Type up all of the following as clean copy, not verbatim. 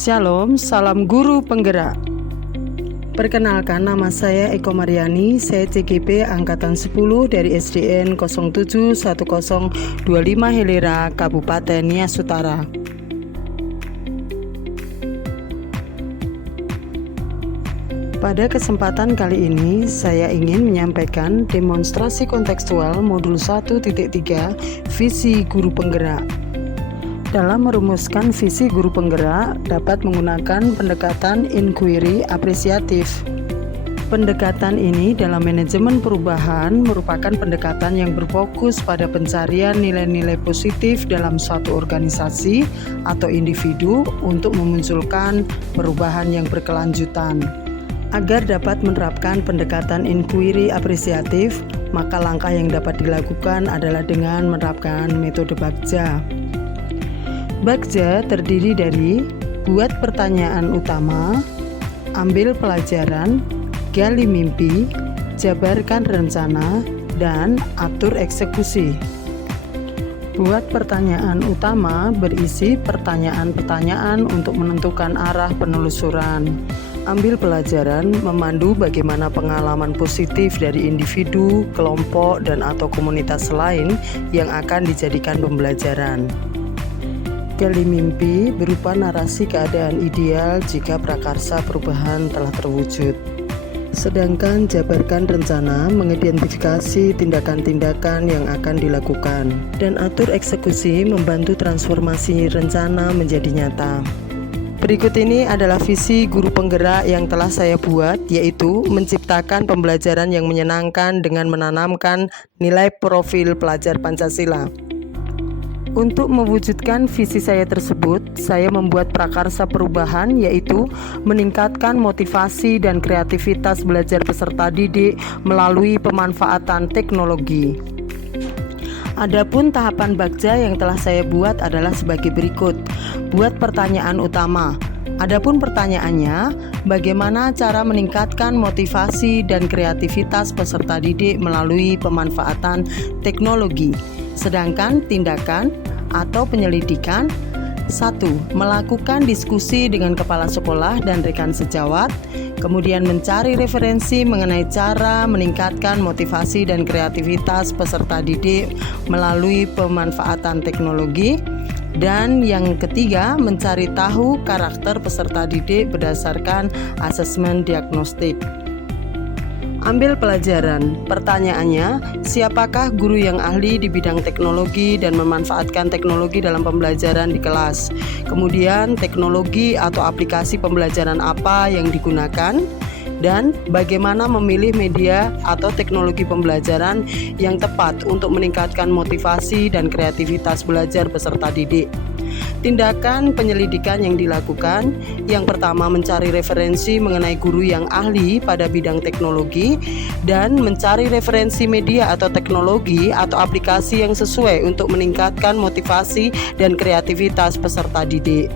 Shalom, salam guru penggerak. Perkenalkan, nama saya Eko Mariani, saya CGP Angkatan 10 dari SDN 071025 Helera, Kabupaten Nias Utara. Pada kesempatan kali ini, saya ingin menyampaikan demonstrasi kontekstual modul 1.3 visi guru penggerak. Dalam merumuskan visi guru penggerak, dapat menggunakan pendekatan inquiry apresiatif. Pendekatan ini dalam manajemen perubahan merupakan pendekatan yang berfokus pada pencarian nilai-nilai positif dalam suatu organisasi atau individu untuk memunculkan perubahan yang berkelanjutan. Agar dapat menerapkan pendekatan inquiry apresiatif, maka langkah yang dapat dilakukan adalah dengan menerapkan metode Bagja. Bagja terdiri dari buat pertanyaan utama, ambil pelajaran, gali mimpi, jabarkan rencana, dan atur eksekusi. Buat pertanyaan utama berisi pertanyaan-pertanyaan untuk menentukan arah penelusuran. Ambil pelajaran memandu bagaimana pengalaman positif dari individu, kelompok, dan atau komunitas lain yang akan dijadikan pembelajaran. Gali mimpi berupa narasi keadaan ideal jika prakarsa perubahan telah terwujud. Sedangkan jabarkan rencana mengidentifikasi tindakan-tindakan yang akan dilakukan. Dan atur eksekusi membantu transformasi rencana menjadi nyata. Berikut ini adalah visi guru penggerak yang telah saya buat, yaitu menciptakan pembelajaran yang menyenangkan dengan menanamkan nilai profil pelajar Pancasila. Untuk mewujudkan visi saya tersebut, saya membuat prakarsa perubahan, yaitu meningkatkan motivasi dan kreativitas belajar peserta didik melalui pemanfaatan teknologi. Adapun tahapan Bagja yang telah saya buat adalah sebagai berikut. Buat pertanyaan utama. Adapun pertanyaannya, bagaimana cara meningkatkan motivasi dan kreativitas peserta didik melalui pemanfaatan teknologi? Sedangkan tindakan atau penyelidikan, 1. Melakukan diskusi dengan kepala sekolah dan rekan sejawat, kemudian mencari referensi mengenai cara meningkatkan motivasi dan kreativitas peserta didik melalui pemanfaatan teknologi, dan yang ketiga, mencari tahu karakter peserta didik berdasarkan asesmen diagnostik. Ambil pelajaran. Pertanyaannya, siapakah guru yang ahli di bidang teknologi dan memanfaatkan teknologi dalam pembelajaran di kelas? Kemudian, teknologi atau aplikasi pembelajaran apa yang digunakan? Dan bagaimana memilih media atau teknologi pembelajaran yang tepat untuk meningkatkan motivasi dan kreativitas belajar peserta didik? Tindakan penyelidikan yang dilakukan, yang pertama mencari referensi mengenai guru yang ahli pada bidang teknologi dan mencari referensi media atau teknologi atau aplikasi yang sesuai untuk meningkatkan motivasi dan kreativitas peserta didik.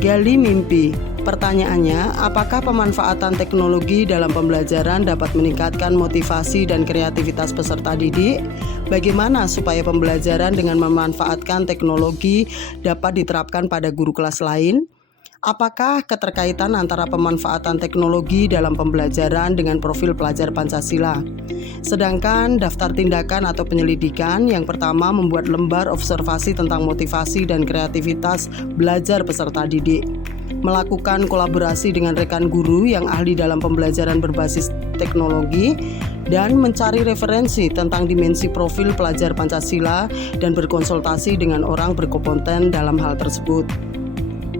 Gali mimpi. Pertanyaannya, apakah pemanfaatan teknologi dalam pembelajaran dapat meningkatkan motivasi dan kreativitas peserta didik? Bagaimana supaya pembelajaran dengan memanfaatkan teknologi dapat diterapkan pada guru kelas lain? Apakah keterkaitan antara pemanfaatan teknologi dalam pembelajaran dengan profil pelajar Pancasila? Sedangkan daftar tindakan atau penyelidikan, yang pertama membuat lembar observasi tentang motivasi dan kreativitas belajar peserta didik. Melakukan kolaborasi dengan rekan guru yang ahli dalam pembelajaran berbasis teknologi dan mencari referensi tentang dimensi profil pelajar Pancasila dan berkonsultasi dengan orang berkompeten dalam hal tersebut.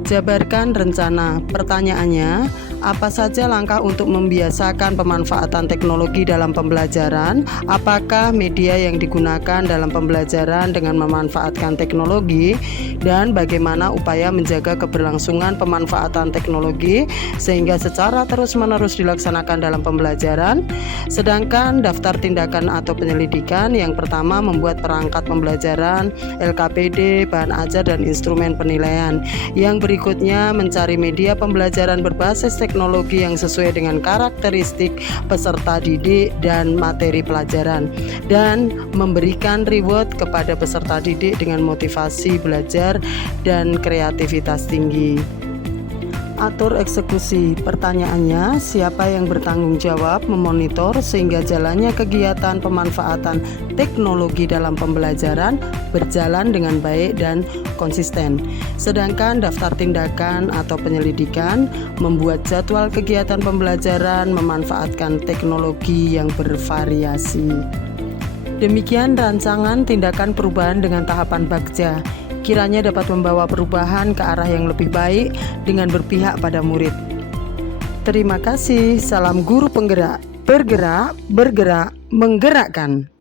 Jabarkan rencana. Pertanyaannya, apa saja langkah untuk membiasakan pemanfaatan teknologi dalam pembelajaran? Apakah media yang digunakan dalam pembelajaran dengan memanfaatkan teknologi? Dan bagaimana upaya menjaga keberlangsungan pemanfaatan teknologi sehingga secara terus-menerus dilaksanakan dalam pembelajaran? Sedangkan daftar tindakan atau penyelidikan, yang pertama membuat perangkat pembelajaran, LKPD, bahan ajar, dan instrumen penilaian. Yang berikutnya mencari media pembelajaran berbasis teknologi teknologi yang sesuai dengan karakteristik peserta didik dan materi pelajaran, dan memberikan reward kepada peserta didik dengan motivasi belajar dan kreativitas tinggi. Atur eksekusi. Pertanyaannya, siapa yang bertanggung jawab memonitor sehingga jalannya kegiatan pemanfaatan teknologi dalam pembelajaran berjalan dengan baik dan konsisten. Sedangkan daftar tindakan atau penyelidikan membuat jadwal kegiatan pembelajaran memanfaatkan teknologi yang bervariasi. Demikian rancangan tindakan perubahan dengan tahapan Bagja. Kiranya dapat membawa perubahan ke arah yang lebih baik dengan berpihak pada murid. Terima kasih. Salam guru penggerak. Bergerak, bergerak, menggerakkan.